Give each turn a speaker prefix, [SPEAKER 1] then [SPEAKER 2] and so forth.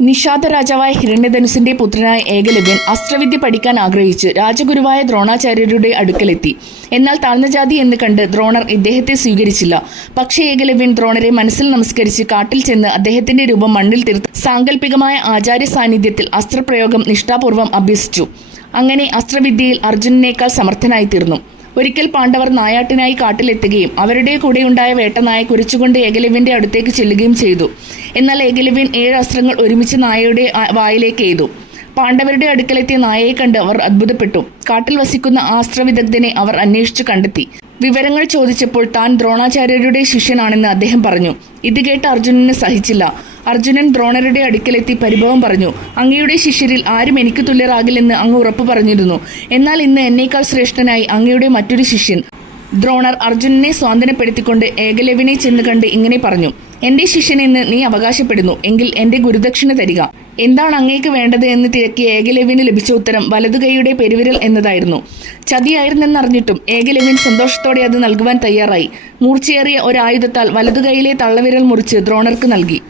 [SPEAKER 1] നിഷാദ രാജാവായ ഹിരണ്യധനുസിന്റെ പുത്രനായ ഏകലവ്യൻ അസ്ത്രവിദ്യ പഠിക്കാൻ ആഗ്രഹിച്ച് രാജഗുരുവായ ദ്രോണാചാര്യരുടെ അടുക്കലെത്തി. എന്നാൽ താഴ്ന്ന ജാതി എന്ന് കണ്ട് ദ്രോണർ ഇദ്ദേഹത്തെ സ്വീകരിച്ചില്ല. പക്ഷേ ഏകലവ്യൻ ദ്രോണരെ മനസ്സിൽ നമസ്കരിച്ച് കാട്ടിൽ ചെന്ന് അദ്ദേഹത്തിന്റെ രൂപം മണ്ണിൽ തീർത്ത് സാങ്കല്പികമായ ആചാര്യ സാന്നിധ്യത്തിൽ അസ്ത്രപ്രയോഗം നിഷ്ഠാപൂർവം അഭ്യസിച്ചു. അങ്ങനെ അസ്ത്രവിദ്യയിൽ അർജുനനേക്കാൾ സമർത്ഥനായി തീർന്നു. ഒരിക്കൽ പാണ്ഡവർ നായാട്ടിനായി കാട്ടിലെത്തുകയും അവരുടെ കൂടെയുണ്ടായ വേട്ടനായ കുരിച്ചുകൊണ്ട് ഏകലവ്യന്റെ അടുത്തേക്ക് ചെല്ലുകയും ചെയ്തു. എന്നാൽ ഏകലവ്യൻ ഏഴ് അസ്ത്രങ്ങൾ ഒരുമിച്ച് നായയുടെ വായിലേക്ക് എയ്തു. പാണ്ഡവരുടെ അടുക്കലെത്തിയ നായയെ കണ്ട് അവർ അത്ഭുതപ്പെട്ടു. കാട്ടിൽ വസിക്കുന്ന ആസ്ത്രവിദഗ്ധനെ അവർ അന്വേഷിച്ചു കണ്ടെത്തി. വിവരങ്ങൾ ചോദിച്ചപ്പോൾ താൻ ദ്രോണാചാര്യരുടെ ശിഷ്യനാണെന്ന് അദ്ദേഹം പറഞ്ഞു. ഇത് കേട്ട് അർജുനന് സഹിച്ചില്ല. അർജുനൻ ദ്രോണരുടെ അടുക്കലെത്തി പരിഭവം പറഞ്ഞു അങ്ങയുടെ ശിഷ്യരിൽ ആരും എനിക്ക് തുല്യരാകില്ലെന്ന് അങ്ങ് ഉറപ്പു പറഞ്ഞിരുന്നു. എന്നാൽ ഇന്ന് എന്നേക്കാൾ ശ്രേഷ്ഠനായി അങ്ങയുടെ മറ്റൊരു ശിഷ്യൻ ദ്രോണർ അർജുനനെ സ്വാന്തനപ്പെടുത്തിക്കൊണ്ട് ഏകലവ്യനെ ചെന്ന് കണ്ട് ഇങ്ങനെ പറഞ്ഞു എന്റെ ശിഷ്യനെന്ന് നീ അവകാശപ്പെടുന്നു എങ്കിൽ എന്റെ ഗുരുദക്ഷിണ തരിക. എന്താണ് അങ്ങേക്ക് വേണ്ടത് എന്ന് തിരക്കി ഏകലവ്യന് ലഭിച്ച ഉത്തരം വലതുകൈയുടെ പെരുവിരൽ എന്നതായിരുന്നു. ചതിയായിരുന്നെന്നറിഞ്ഞിട്ടും ഏകലവ്യൻ സന്തോഷത്തോടെ അത് നൽകുവാൻ തയ്യാറായി. മൂർച്ചയേറിയ ഒരായുധത്താൽ വലതുകൈയിലെ തള്ളവിരൽ മുറിച്ച് ദ്രോണർക്ക് നൽകി.